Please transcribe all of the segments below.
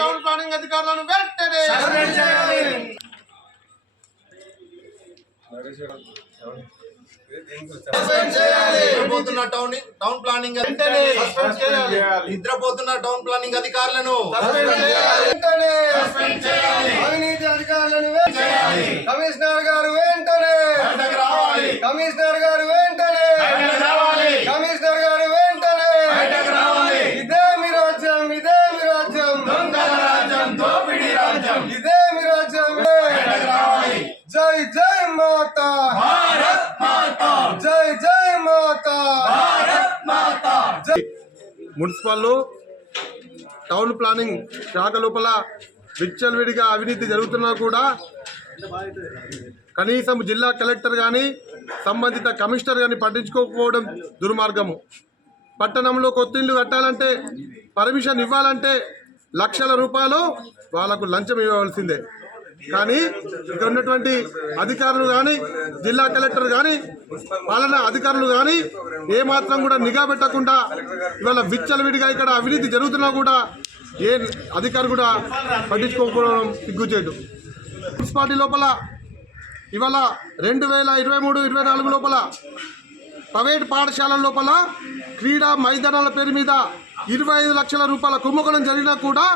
Town planning అధికారులను వెంటనే నిద్రపోతున్న టౌన్ ప్లానింగ్ అధికారులను అవినీతి అధికారులను కమిషనర్ గారు వెంటనే కమిషనర్ గారు వెంటనే కమిషనర్ గారు వెంటనే ఇదే మీ రాజ్యం ఇదే మీ రాజ్యం ఇదే మీ రాజ్యం జై జై మాతా జై జై మాతా మున్సిపల్ టౌన్ ప్లానింగ్ శాఖ లోపల విచ్చలవిడిగా అవినీతి జరుగుతున్నా కూడా కనీసం జిల్లా కలెక్టర్ కానీ సంబంధిత కమిషనర్ కానీ పట్టించుకోకపోవడం దుర్మార్గము. పట్టణంలో కొత్త ఇల్లు కట్టాలంటే పర్మిషన్ ఇవ్వాలంటే లక్షల రూపాయలు వాళ్ళకు లంచం ఇవ్వవలసిందే. కానీ ఇక్కడ ఉన్నటువంటి అధికారులు కానీ జిల్లా కలెక్టర్ కానీ పాలనా అధికారులు కానీ ఏమాత్రం కూడా నిఘా పెట్టకుండా ఇవాళ విచ్చలవిడిగా ఇక్కడ అవినీతి జరుగుతున్నా కూడా ఏ అధికారి కూడా పట్టించుకోకపోవడం సిగ్గుచేటు. మున్సిపాలిటీ లోపల ఇవాళ 2023-24 లోపల ప్రైవేట్ పాఠశాలల లోపల క్రీడా మైదానాల పేరు మీద 25 లక్షల రూపాయల కుంభకోణం జరిగినా కూడా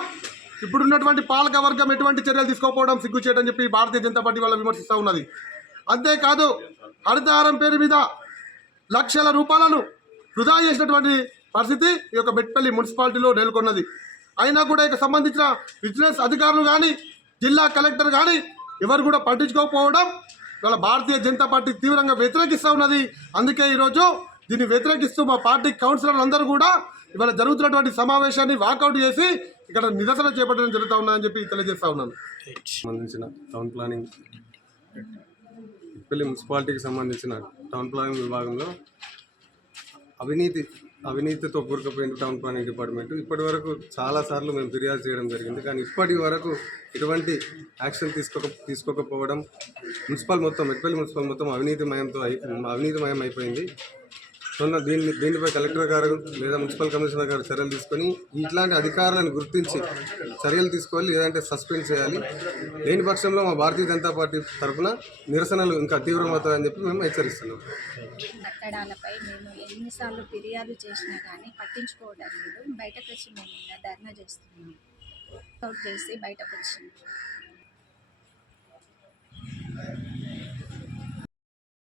ఇప్పుడున్నటువంటి పాలక వర్గం ఎటువంటి చర్యలు తీసుకోకపోవడం సిగ్గుచేయని చెప్పి భారతీయ జనతా పార్టీ వాళ్ళ విమర్శిస్తూ ఉన్నది. అంతేకాదు హరితహారం పేరు మీద లక్షల రూపాయలను వృధా చేసినటువంటి పరిస్థితి ఈ యొక్క బెట్పల్లి మున్సిపాలిటీలో నెలకొన్నది. అయినా కూడా ఇక సంబంధించిన విజిలెన్స్ అధికారులు కానీ జిల్లా కలెక్టర్ కానీ ఎవరు కూడా పట్టించుకోకపోవడం ఇవాళ భారతీయ జనతా పార్టీ తీవ్రంగా వ్యతిరేకిస్తూ ఉన్నది. అందుకే ఈరోజు దీన్ని వ్యతిరేకిస్తూ మా పార్టీ కౌన్సిలర్లు అందరూ కూడా ఇవాళ జరుగుతున్నటువంటి సమావేశాన్ని వాకౌట్ చేసి ఇక్కడ నిరసన చేపట్టడం జరుగుతూ ఉన్నదని చెప్పి తెలియజేస్తా ఉన్నాను. సంబంధించిన టౌన్ ప్లానింగ్ బెట్పల్లి మున్సిపాలిటీకి సంబంధించిన టౌన్ ప్లానింగ్ విభాగంలో అవినీతితో కూరుకుపోయింది టౌన్ ప్లానింగ్ డిపార్ట్మెంట్. ఇప్పటి వరకు చాలాసార్లు మేము ఫిర్యాదు చేయడం జరిగింది. కానీ ఇప్పటి వరకు ఎటువంటి యాక్షన్ తీసుకోకపోవడం బెట్పల్లి మున్సిపల్ మొత్తం అవినీతిమయం అయిపోయింది. దీనిపై కలెక్టర్ గారు లేదా మున్సిపల్ కమిషనర్ గారు చర్యలు తీసుకొని ఇట్లాంటి అధికారులను గుర్తించి చర్యలు తీసుకోవాలి, లేదంటే సస్పెండ్ చేయాలి. లేని పక్షంలో మా భారతీయ జనతా పార్టీ తరఫున నిరసనలు ఇంకా తీవ్రమవుతాయని చెప్పి మేము హెచ్చరిస్తున్నాం. కట్టడాలపై మేము ఎన్నిసార్లు ఫిర్యాదు చేసినా కానీ పట్టించుకోవడం లేదు. బయటకు వచ్చి మేము ధర్నా చేస్తున్నాం. అవుట్ చేసి బయటకు వచ్చింది.